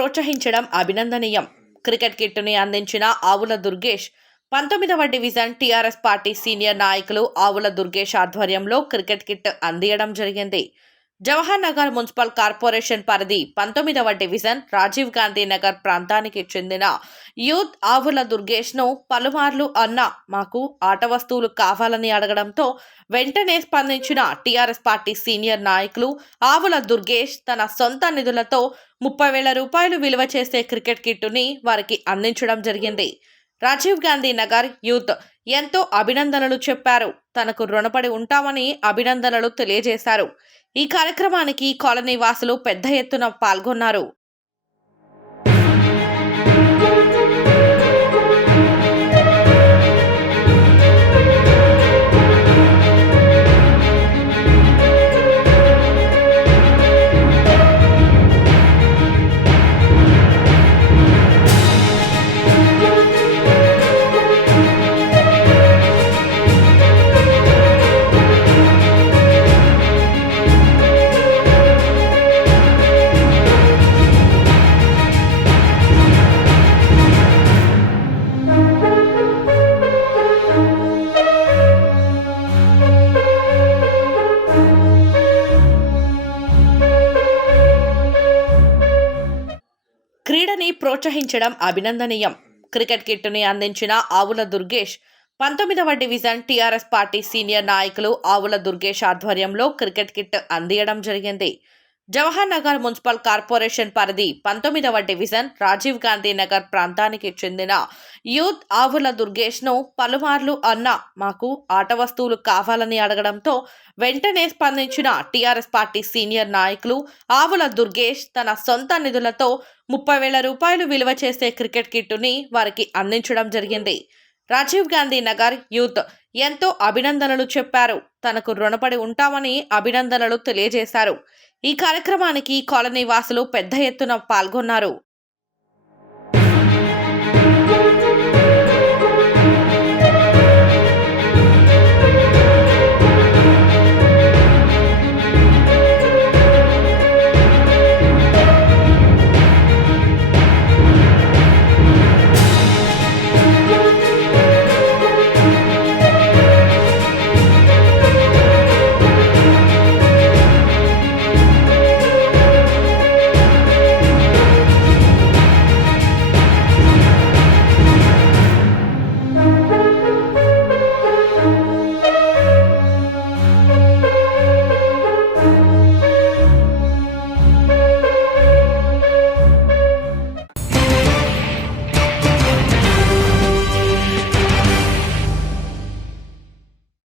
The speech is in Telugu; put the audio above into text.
ప్రోత్సహించడం అభినందనీయం. క్రికెట్ కిట్టుని అందించిన ఆవుల దుర్గేష్ పంతొమ్మిదవ డివిజన్ టీఆర్ఎస్ పార్టీ సీనియర్ నాయకులు ఆవుల దుర్గేష్ ఆధ్వర్యంలో క్రికెట్ కిట్ అందియడం జరిగింది. జవహర్ నగర్ మున్సిపల్ కార్పొరేషన్ పరిధి పంతొమ్మిదవ డివిజన్ రాజీవ్ గాంధీ నగర్ ప్రాంతానికి చెందిన యూత్ ఆవుల దుర్గేష్ను పలుమార్లు అన్న మాకు ఆట వస్తువులు కావాలని అడగడంతో వెంటనే స్పందించిన టీఆర్ఎస్ పార్టీ సీనియర్ నాయకులు ఆవుల దుర్గేష్ తన సొంత నిధులతో ముప్పై వేల రూపాయలు విలువ చేసే క్రికెట్ కిట్టుని వారికి అందించడం జరిగింది. రాజీవ్ గాంధీ నగర్ యూత్ ఎంతో అభినందనలు చెప్పారు. తనకు రుణపడి ఉంటామని అభినందనలు తెలియజేశారు. ఈ కార్యక్రమానికి కాలనీ వాసులు పెద్ద ఎత్తున పాల్గొన్నారు. ప్రోత్సహించడం అభినందనీయం. క్రికెట్ కిట్టుని అందించిన ఆవుల దుర్గేష్ పంతొమ్మిదవ డివిజన్ టీఆర్ఎస్ పార్టీ సీనియర్ నాయకులు ఆవుల దుర్గేష్ ఆధ్వర్యంలో క్రికెట్ కిట్ అందియడం జరిగింది. జవహర్ నగర్ మున్సిపల్ కార్పొరేషన్ పరిధి పంతొమ్మిదవ డివిజన్ రాజీవ్ గాంధీ నగర్ ప్రాంతానికి చెందిన యూత్ ఆవుల దుర్గేష్ను పలుమార్లు అన్న మాకు ఆట వస్తువులు కావాలని అడగడంతో వెంటనే స్పందించిన టీఆర్ఎస్ పార్టీ సీనియర్ నాయకులు ఆవుల దుర్గేష్ తన సొంత నిధులతో ముప్పై వేల రూపాయలు విలువ చేసే క్రికెట్ కిట్టుని వారికి అందించడం జరిగింది. రాజీవ్ గాంధీ నగర్ యూత్ ఎంతో అభినందనలు చెప్పారు. తనకు రుణపడి ఉంటామని అభినందనలు తెలియజేశారు. ఈ కార్యక్రమానికి కాలనీ వాసులు పెద్ద ఎత్తున పాల్గొన్నారు.